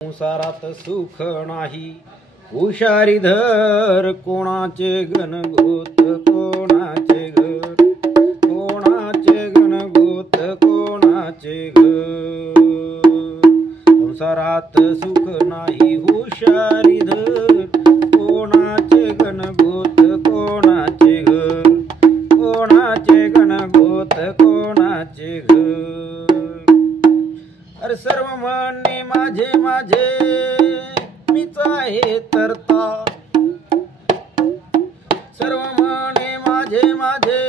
संसारात सुख नाही, हुशारी धर. कोणाचे गणगोत कोणाचे घर, कोणाचे गणगोत कोणाचे घर. संसारात सुख नाही, हुशारी धर. कोणाचे गणगोत कोणाचे घर, कोणाचे गणगोत कोणाचे घर. अरे सर्व म्हणणे माझे माझे, मीच आहे तरता. सर्व म्हणे माझे माझे,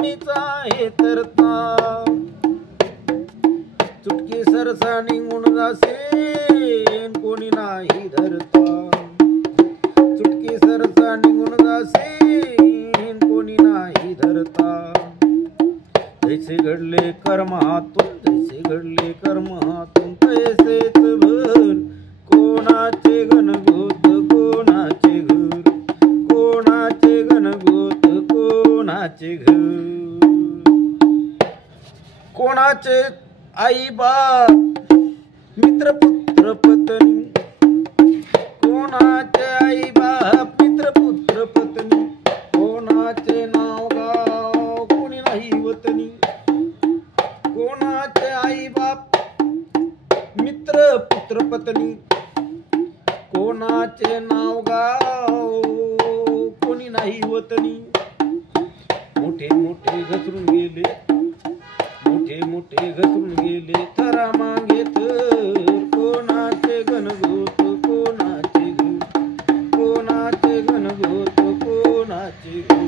मीच आहे तरता. चुटकी सरसा निघून जासे, कोणी नाही धरता. चुटकी सरसा निघून जासे, कोणी नाही धरता. जैसे घडले कर्म हातून, जैसे घडले कर्म हातून, तैसेच भर. कोणाचे गणगोत कोणाचे घर, कोणाचे गणगोत कोणाचे घर. कोणाचे आई बाप मित्र पुत्र पत्नी, कोणाचे आई बाप मित्र पुत्र पत्नी. कोणाचे नाव गाव कोणी नाही वतनी. कोणाचे आई बाप मित्र पुत्र पत्नी. कोणाचे नाव गाव कोणी नाही वतनी. मोठे मोठे घसरून गेले, मोठे मोठे घसरून गेले थरा मागे तर. कोणाचे गणगोत कोणाचे घर, कोणाचे गणगोत कोणाचे घर.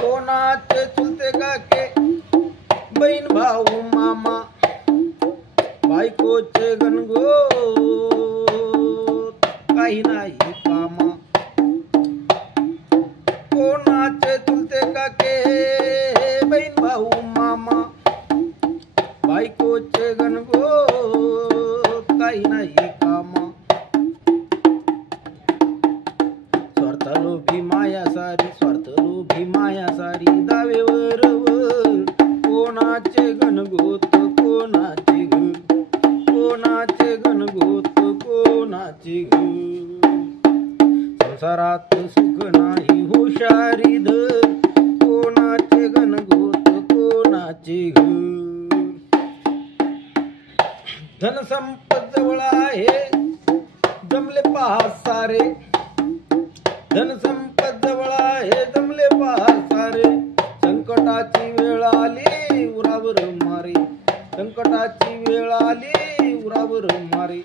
कोणाचे चुलते काके बहीण भाऊ मामा, बायकोचे गणगोत काही नाही कामा. कोणाचे चुलते काके बहीण भाऊ मामा, बायकोचे गणगोत काही नाही कामा. स्वार्थ लोभी माया सारी, स्वार्थ लोभी माया सारी, दावेवर वर. कोणाचे गणगोत कोणाचे घर, कोणाचे गणगोत कोणाचे घर. संसारात सुख नाही, हुशारी धर. कोणाचे गणगोत कोणाचे घर. धनसंपत जवळ आहे, जमले पहा सारे. धनसंपत जवळ आहे, जमले पहा सारे. संकटाची वेळ आली उरावर मारे, संकटाची वेळ आली उरावर मारे.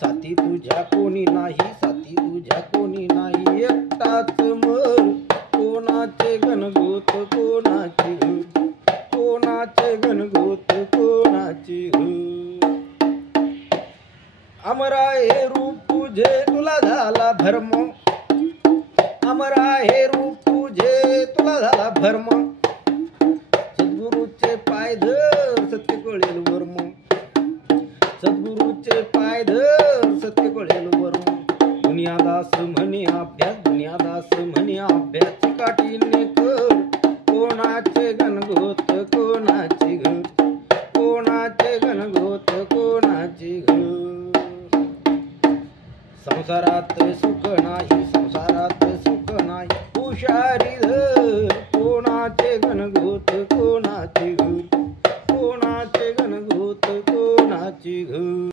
साथी तुझ्या कोणी नाही, साथी तुझ्या कोणी नाही, एकटाच मर. कोणाचे गणगोत कोणाचे घर, कोणाचे गणगोत कोणाचे घर. अमरा हे रूप तुझे तुला झाला भरम, अमरा हे रूप तुझे तुला झाला भरम. सद्गुरूचे पाय धर सत्य कळेल वर्म, सद्गुरूचे पाय धर सत्य कळेल वर्म. दुनियादास म्हणे अभ्यास, दुनियादास म्हणे अभ्यास काठीने कर. कोणाचे गणगोत कोणाचे घर, कोणाचे गणगोत कोणाचे घर. संसारात सुख नाही, संसारात सुख नाही, हुशारी धर. कोणाचे गणगोत कोणाचे घर, कोणाचे गणगोत कोणाचे घर.